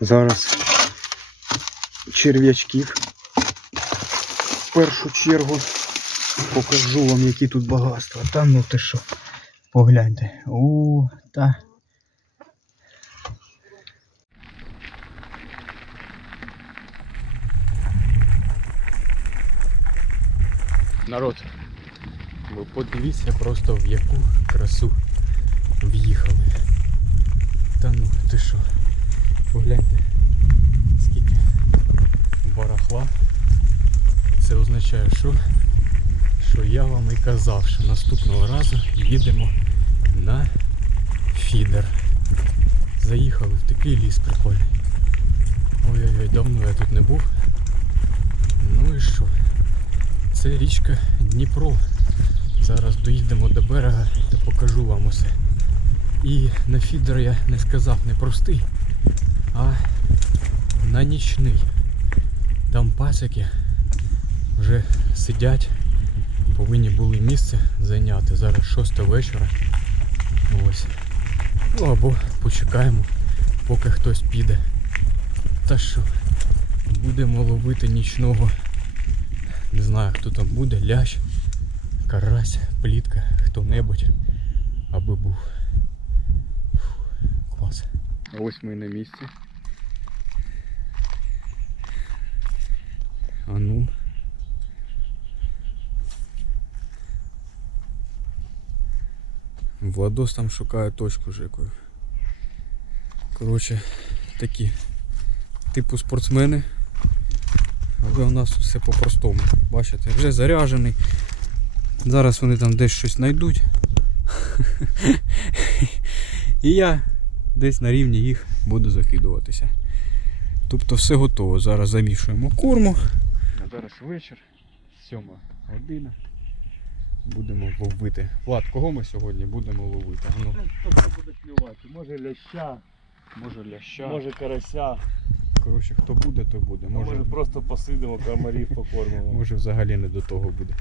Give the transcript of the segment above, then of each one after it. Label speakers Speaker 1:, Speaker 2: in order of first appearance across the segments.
Speaker 1: Зараз черв'ячків. В першу чергу покажу вам, які тут багатства. Та ну ти що, погляньте. У, та. Народ, ви подивіться просто в яку красу в'їхали. Та ну ти що? Погляньте, скільки барахла. Це означає, що, що я вам і казав, що наступного разу їдемо на фідер. Заїхали в такий ліс прикольний. Ой-ой-ой, давно я тут не був. Ну і що? Це річка Дніпро. Зараз доїдемо до берега та покажу вам усе. І на фідер я не сказав не простий, а на нічний. Там пасики вже сидять, повинні були місце зайняти. Зараз 6 вечора. Ось. Ну або почекаємо, поки хтось піде. Та що, будемо ловити нічного. Не знаю хто там буде, лящ, карась, плітка, хто-небудь, аби був. Фу, клас. Ось ми на місці. А ну. Владос там шукає точку ж якою. Коротше, такі типу спортсмени. Але у нас все по-простому. Бачите, вже заряджений. Зараз вони там десь щось знайдуть. І я десь на рівні їх буду закидуватися. Тобто все готово. Зараз замішуємо корму. Зараз вечір, сьома година. Будемо ловити. Влад, кого ми сьогодні будемо ловити? Ну,
Speaker 2: Ну, хто буде клювати? Може ляща,
Speaker 1: може ляща.
Speaker 2: може карася,
Speaker 1: Коротше, хто буде, то буде.
Speaker 2: може,
Speaker 1: Може,
Speaker 2: просто посидимо, комарів покормимо.
Speaker 1: може взагалі не до того буде.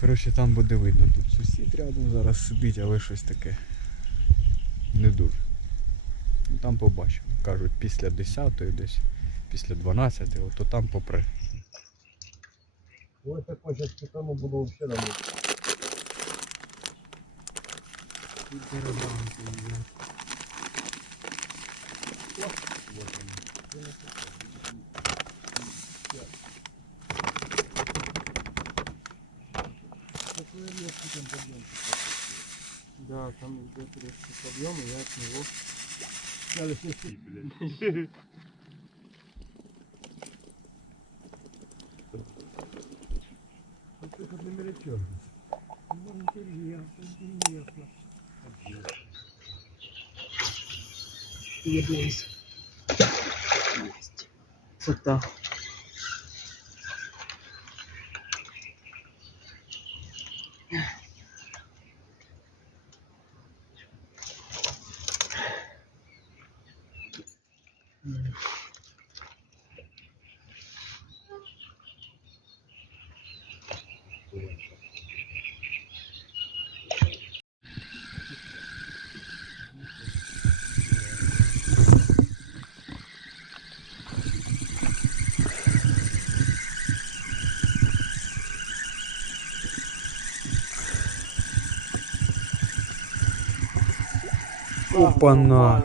Speaker 1: Коротше, там буде видно. Тут сусід рядом зараз сидить, але щось таке. Не дуже. Ну там побачимо. Кажуть, після 10-ї десь, після 12-ї, ото там попре.
Speaker 2: Ось такой сейчас тому буду взагалі робити. Да, там идет резкий подъем, и я от него... Надо блядь. Вот это для мелочевки. Ну, интересно, интересно.
Speaker 3: Єдиний. Це так.
Speaker 1: Опана!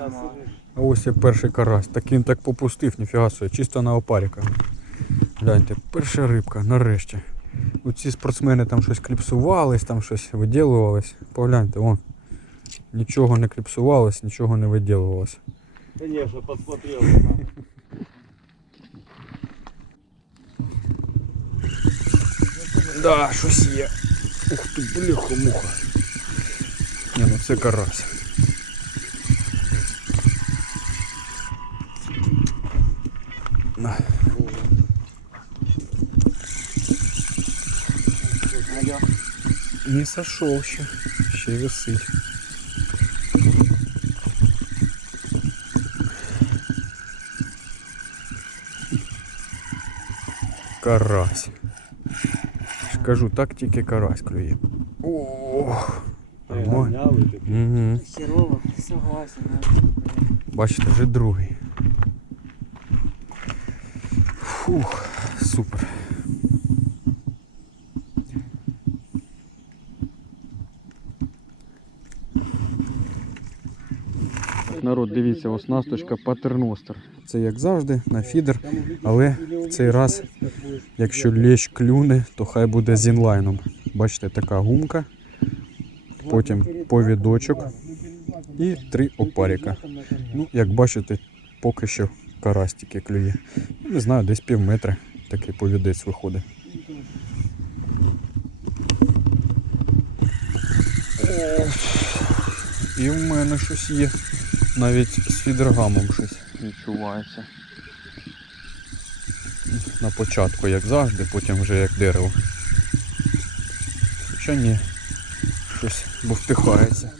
Speaker 1: А ось і перший карась. Так він так попустив, ніфіга собі, чисто на опаріка. Гляньте, перша рибка, нарешті. Оці спортсмени там щось кліпсувались, там щось виділувались. Погляньте, вон. Нічого не кліпсувалось, нічого не виділувалось.
Speaker 2: Конечно, подсмотрел.
Speaker 1: Да, щось є. Ух ти, бляха-муха. Ні, ну це карась. На. Не сошел ще. Ще висить. Карась. Кажу, так тільки карась клює. Ох, нормально. Угу.
Speaker 3: Херово, согласен.
Speaker 1: Бачите, вже другий. Фух, супер. Народ, дивіться, оснасточка патерностер. Це як завжди на фідер, але в цей раз, якщо лещ клюне, то хай буде з інлайном. Бачите, така гумка, потім повідочок і три опаріка. Ну, як бачите, поки що карась тільки клює. Не знаю, десь пів метра такий повідець виходить. І в мене щось є. Навіть з фідергамом щось відчувається. На початку, як завжди, потім вже як дерево. Хоча ні, щось бовтихається.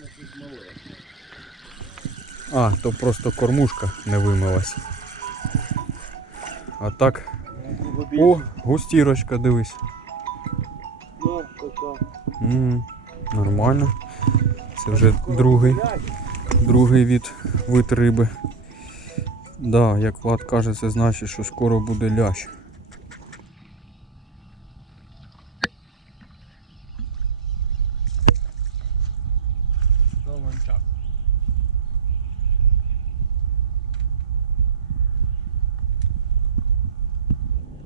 Speaker 1: А, то просто кормушка не вимилась. А так. О, густірочка, дивись.
Speaker 2: Да, така.
Speaker 1: М, нормально. Це вже другий, другий від вид риби. Да, як Влад каже, це значить, що скоро буде лящ.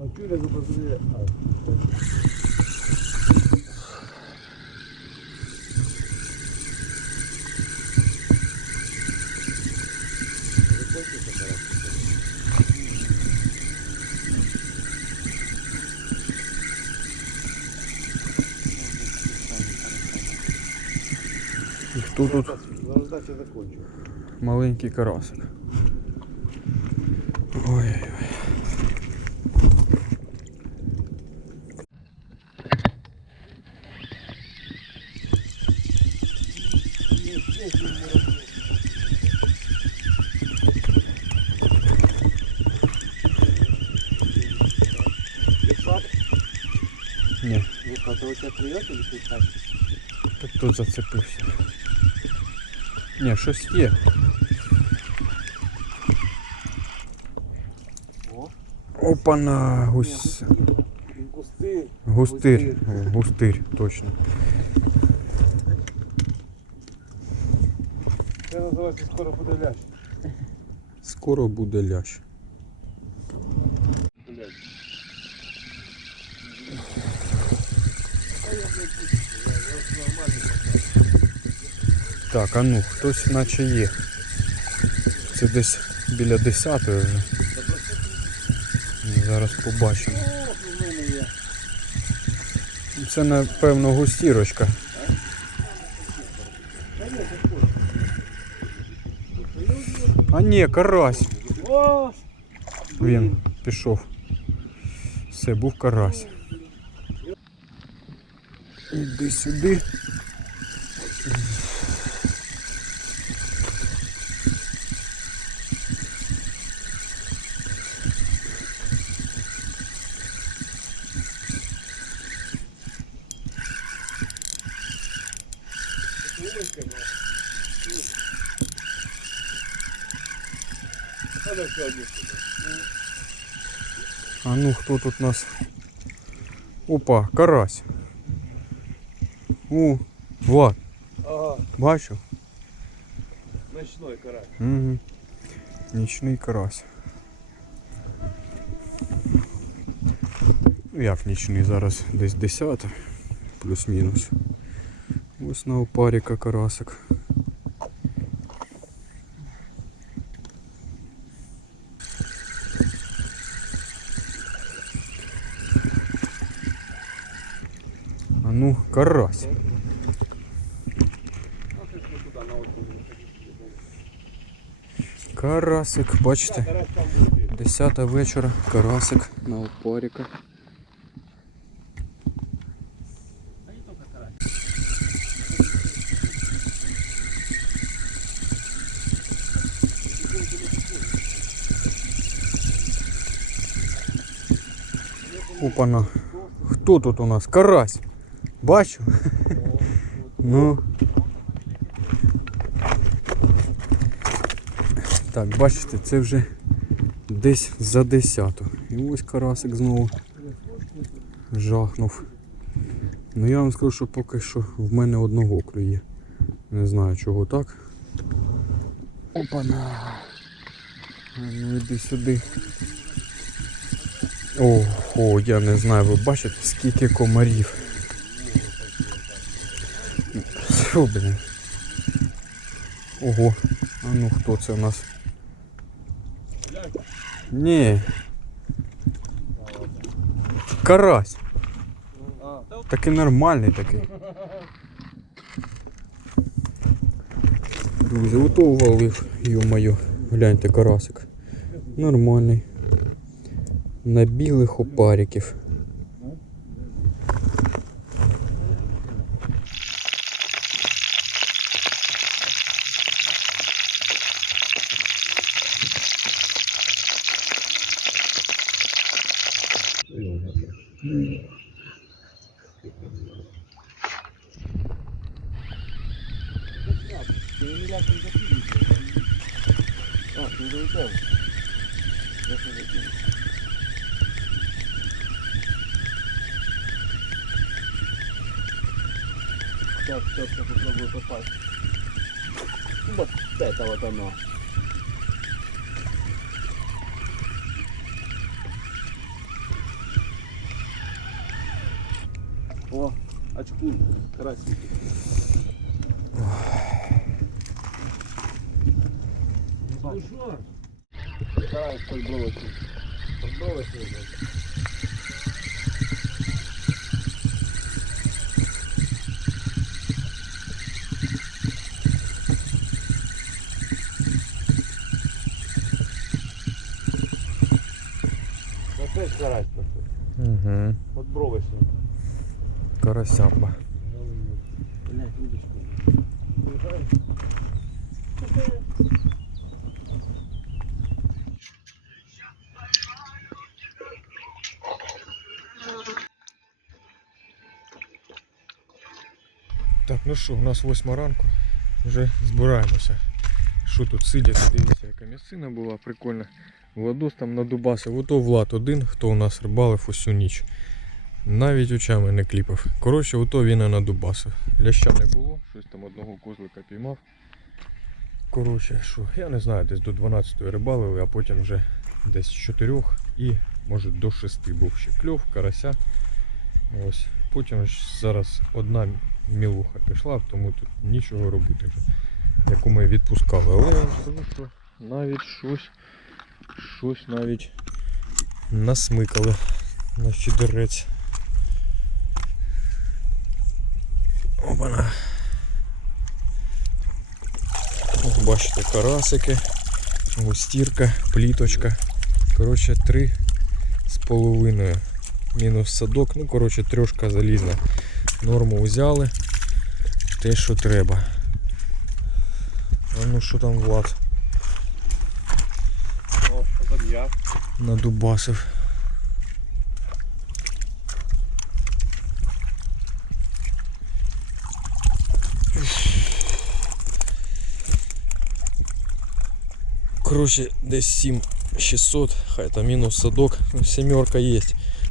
Speaker 2: А чули, посмотри.
Speaker 1: І хто тут
Speaker 2: закончу.
Speaker 1: маленький карасик. Ой.
Speaker 2: Липат?
Speaker 1: Ні,
Speaker 2: У тебя клюет
Speaker 1: так тут зацепився. Ні, щось є. Опана, гусь.
Speaker 2: Кусты.
Speaker 1: Густир. Густир, точно.
Speaker 2: Це називається скоро буде лящ.
Speaker 1: Скоро буде лящ. Так, а ну, хтось наче є. Це десь біля 10 вже. Зараз побачимо. Це напевно густірочка. А ні, карась. Він пішов. Все, був карась. Іди сюди. А ну хто тут у нас? Опа, карась. О, Влад,
Speaker 2: Ага,
Speaker 1: бачив?
Speaker 2: ночной карась.
Speaker 1: Угу. Нічний карась. Ну як нічний, зараз десь 10, плюс-мінус. Ось на опаріка карасик.
Speaker 2: Не виходимо.
Speaker 1: Карасик, бачите?
Speaker 2: Карась там буде.
Speaker 1: Десята вечора, карасик на опаріка.
Speaker 2: А не тільки карась.
Speaker 1: Опана. Хто тут у нас? Карась. Бачу. Ну. Так, бачите, це вже десь за десяту.
Speaker 4: І ось карасик знову жахнув. Ну я вам скажу, що поки що в мене одного клює. Не знаю чого так. Опана. Ну іди сюди. Ого, я не знаю, ви бачите, скільки комарів. Фу, блін. Ого. А ну хто це у нас? Ні. Карась. Такий нормальний такий. Друзі, ото увалив, ё-моё. Гляньте, карасик. Нормальний. На білих опариків.
Speaker 2: Так, сейчас я попробую попасть. Вот это вот оно. О, очкун, красивый. Ну що? Стараюсь подбросить. Подбросить. Стараюсь просто.
Speaker 4: Угу.
Speaker 2: Подбросить.
Speaker 4: Карасямба.
Speaker 2: Блять, удочку.
Speaker 4: Так, ну що, у нас восьма ранку. Вже збираємося. Що тут сидять, дивіться, яка місцина була, прикольна. Владос там надубасив. Ото Влад один, хто у нас рибалив усю ніч. Навіть очами не кліпав. Коротше, ото він і надубасив. Ляща не було, щось там одного козлика піймав. Коротше, що, я не знаю, десь до 12 рибалили, а потім вже десь з 4 і може до 6 був ще кльов, карася. Ось. Потім зараз одна мілуха пішла, тому тут нічого робити вже. Яку ми відпускали. Але я скажу, що навіть щось, щось навіть насмикали на фідерець. Опана. Ось Бачите, карасики, густірка, пліточка. Коротше, три з половиною. Мінус садок, ну коротше трьошка залізна. Норму взяли. Те, що треба. А ну що там Влад
Speaker 2: О, потом я.
Speaker 4: надубасив. Короче, десь 7600, хай там мінус садок, ну, сімерка є.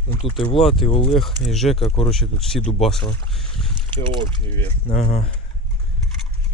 Speaker 4: Ну тут і Влад, і Олег, і Жека, короче, тут всі дубасили.
Speaker 2: Це общий вес.
Speaker 4: Ага.